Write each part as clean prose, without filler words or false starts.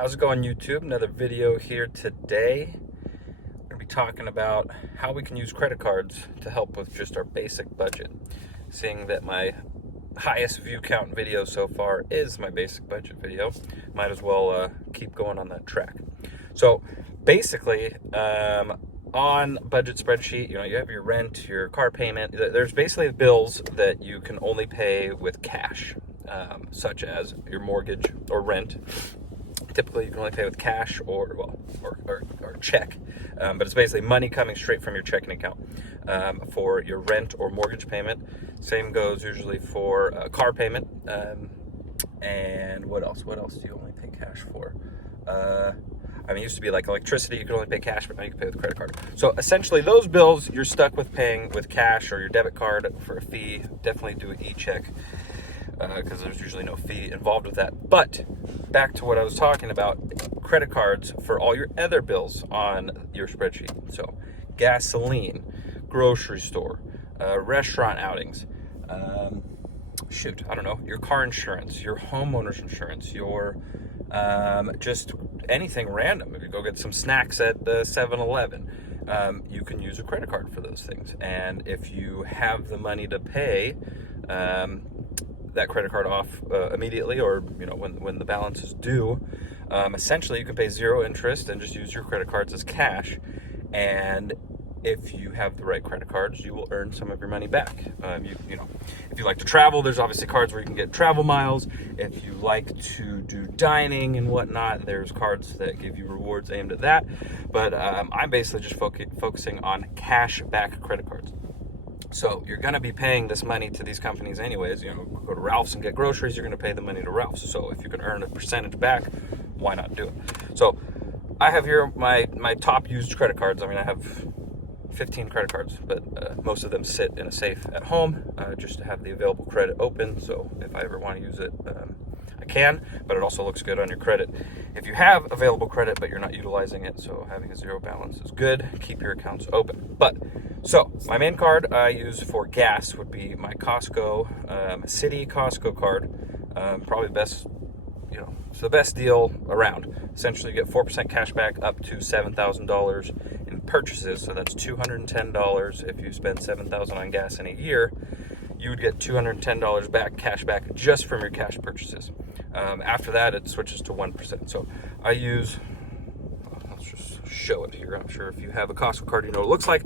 How's it going, YouTube? Another video here today. We're going to be talking about how we can use credit cards to help with just our basic budget. Seeing that my highest view count video so far is my basic budget video, might as well keep going on that track. So basically, on budget spreadsheet, you have your rent, your car payment. There's basically bills that you can only pay with cash, such as your mortgage or rent. Typically, you can only pay with cash or check, but it's basically money coming straight from your checking account for your rent or mortgage payment. Same goes usually for a car payment. And what else? What else do you only pay cash for? It used to be like electricity, you could only pay cash, but now you can pay with a credit card. So essentially, those bills you're stuck with paying with cash or your debit card for a fee. Definitely do an e-check, because there's usually no fee involved with that. But back to what I was talking about, credit cards for all your other bills on your spreadsheet. So gasoline, grocery store, restaurant outings, your car insurance, your homeowner's insurance, your just anything random. If you go get some snacks at 7-Eleven, you can use a credit card for those things. And if you have the money to pay that credit card off immediately, or when the balance is due, essentially you can pay zero interest and just use your credit cards as cash. And if you have the right credit cards, you will earn some of your money back. If you like to travel, there's obviously cards where you can get travel miles. If you like to do dining and whatnot, there's cards that give you rewards aimed at that. But I'm basically just focusing on cashback credit cards. So you're going to be paying this money to these companies anyways. Go to Ralph's and get groceries, you're going to pay the money to Ralph's. So if you can earn a percentage back, why not do it? So I have here my top used credit cards. I have 15 credit cards, but most of them sit in a safe at home, just to have the available credit open. So if I ever want to use it, I can, but it also looks good on your credit if you have available credit but you're not utilizing it. So having a zero balance is good. Keep your accounts open. So my main card I use for gas would be my Costco, City Costco card. Probably the best, it's the best deal around. Essentially, you get 4% cash back up to $7,000 in purchases. So that's $210. If you spend $7,000 on gas in a year, you would get $210 back, cash back, just from your cash purchases. After that, it switches to 1%. So I use, let's just show it here. I'm sure if you have a Costco card, you know what it looks like.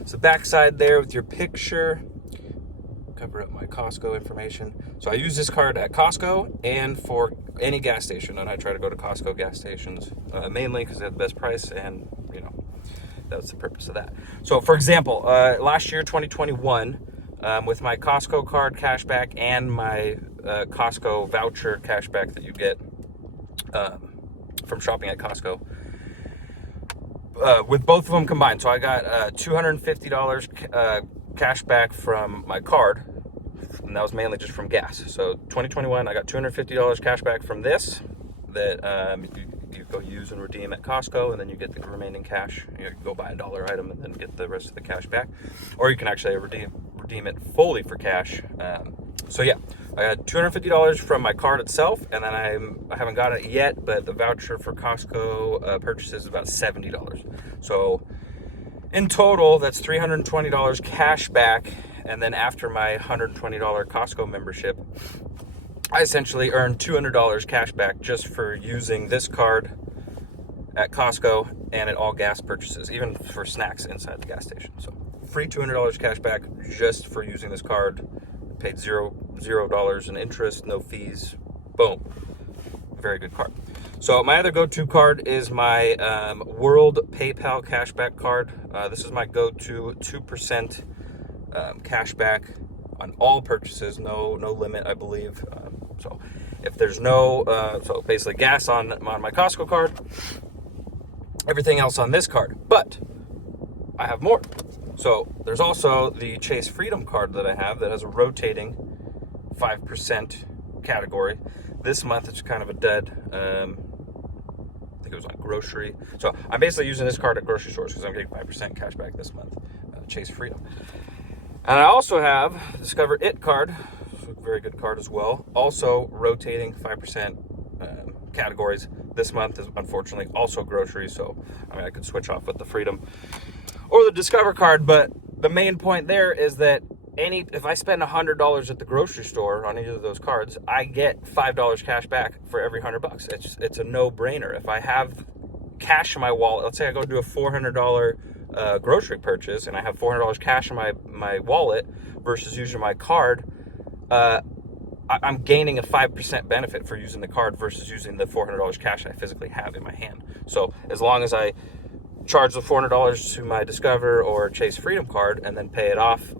It's the back side there with your picture. Cover up my Costco information. So I use this card at Costco and for any gas station, and I try to go to Costco gas stations mainly because they have the best price, and that's the purpose of that. So for example, last year 2021, with my Costco card cashback and my Costco voucher cashback that you get from shopping at Costco, with both of them combined, so I got $250 cash back from my card, and that was mainly just from gas. So 2021, I got $250 cash back from this that you go use and redeem at Costco, and then you get the remaining cash. You can go buy a dollar item and then get the rest of the cash back, or you can actually redeem it fully for cash. So yeah, I got $250 from my card itself, and then I haven't got it yet, but the voucher for Costco purchases is about $70. So in total, that's $320 cash back, and then after my $120 Costco membership, I essentially earned $200 cash back just for using this card at Costco and at all gas purchases, even for snacks inside the gas station. So free $200 cash back just for using this card. Paid $0 in interest, no fees. Boom. Very good card. So my other go-to card is my World PayPal cashback card. This is my go-to 2% cashback on all purchases, no limit, I believe. So if there's so basically gas on my Costco card, everything else on this card. But I have more. So there's also the Chase Freedom card that I have that has a rotating 5% category. This month it's kind of a dud. I think it was on grocery. So I'm basically using this card at grocery stores because I'm getting 5% cash back this month. Chase Freedom. And I also have Discover It card, very good card as well. Also rotating 5% categories. This month is unfortunately also groceries, so I mean I could switch off with the Freedom or the Discover card, but the main point there is that if I spend $100 at the grocery store on either of those cards, I get $5 cash back for every $100. It's a no-brainer. If I have cash in my wallet, let's say I go do a $400 grocery purchase and I have $400 cash in my wallet versus using my card, I'm gaining a 5% benefit for using the card versus using the $400 cash I physically have in my hand. So as long as I charge the $400 to my Discover or Chase Freedom card and then pay it off,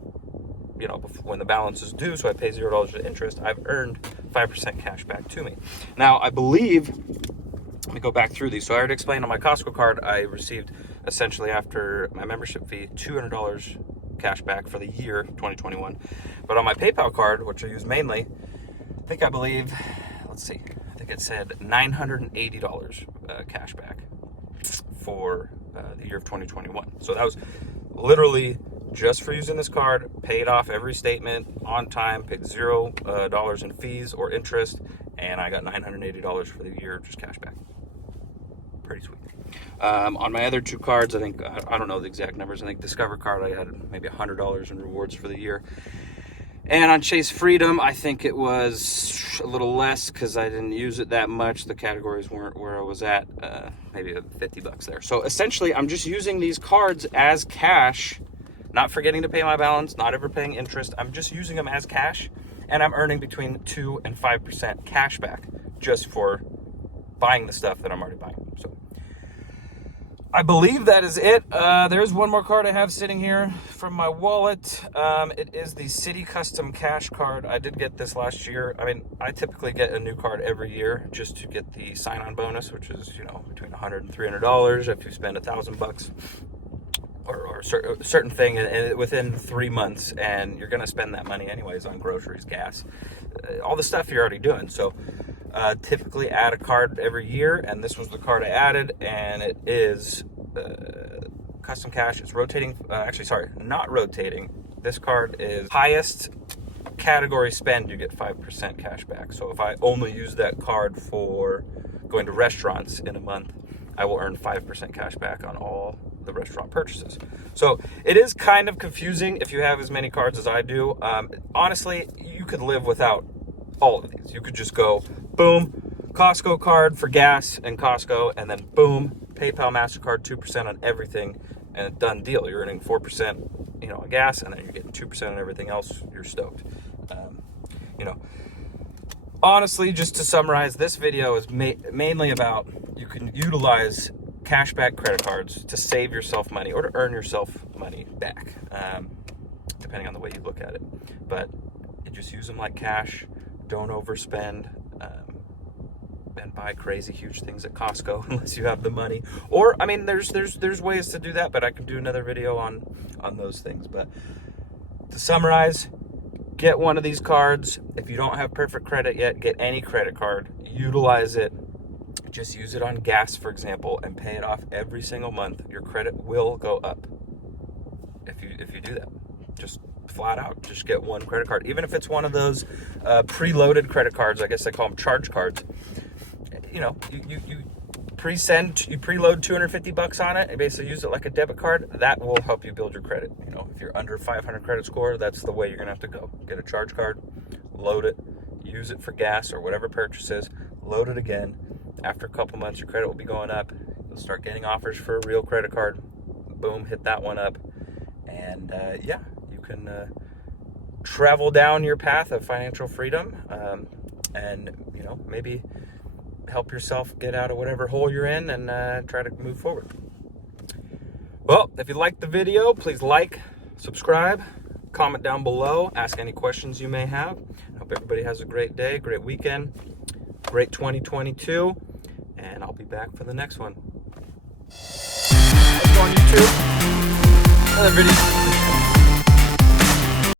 you know, when the balance is due, so I pay $0 of interest, I've earned 5% cash back to me. Now, I believe, let me go back through these. So I already explained on my Costco card, I received essentially after my membership fee, $200 cash back for the year 2021. But on my PayPal card, which I use mainly, I believe, let's see, I think it said $980 cash back for the year of 2021. So that was literally just for using this card, paid off every statement on time, paid $0 in fees or interest, and I got $980 for the year just cash back. Pretty sweet. On my other two cards, I think, I don't know the exact numbers, I think Discover card, I had maybe $100 in rewards for the year. And on Chase Freedom, I think it was a little less because I didn't use it that much. The categories weren't where I was at, maybe $50 there. So essentially, I'm just using these cards as cash, not forgetting to pay my balance, not ever paying interest. I'm just using them as cash, and I'm earning between 2 and 5% cash back just for buying the stuff that I'm already buying. So I believe that is it. There's one more card I have sitting here from my wallet. It is the City Custom Cash card. I did get this last year. I mean, I typically get a new card every year just to get the sign-on bonus, which is, you know, between $100 and $300 if you spend $1,000 or a certain thing within 3 months, and you're going to spend that money anyways on groceries, gas, all the stuff you're already doing. So typically add a card every year, and this was the card I added, and it is custom cash. It's rotating, not rotating. This card is highest category spend, you get 5% cash back. So if I only use that card for going to restaurants in a month, I will earn 5% cash back on all the restaurant purchases. So it is kind of confusing if you have as many cards as I do. Honestly, you could live without all of these. You could just go, boom, Costco card for gas and Costco, and then boom, PayPal, MasterCard, 2% on everything, and a done deal. You're earning 4%, you know, on gas, and then you're getting 2% on everything else. You're stoked. You know, honestly, just to summarize, this video is mainly about you can utilize cashback credit cards to save yourself money or to earn yourself money back, depending on the way you look at it. But you just use them like cash. Don't overspend and buy crazy huge things at Costco unless you have the money. Or, I mean, there's ways to do that, but I can do another video on those things. But to summarize, get one of these cards. If you don't have perfect credit yet, get any credit card. Utilize it. Just use it on gas, for example, and pay it off every single month. Your credit will go up if you do that. Just flat out, just get one credit card. Even if it's one of those preloaded credit cards, I guess they call them charge cards. You know, you preload $250 on it and basically use it like a debit card. That will help you build your credit. You know, if you're under 500 credit score, that's the way you're gonna have to go. Get a charge card, load it, use it for gas or whatever purchases, load it again. After a couple months, your credit will be going up. You'll start getting offers for a real credit card. Boom, hit that one up. And yeah, you can travel down your path of financial freedom and, you know, maybe help yourself get out of whatever hole you're in and try to move forward. Well, if you liked the video, please like, subscribe, comment down below, ask any questions you may have. I hope everybody has a great day, great weekend, great 2022, and I'll be back for the next one. On YouTube, another video.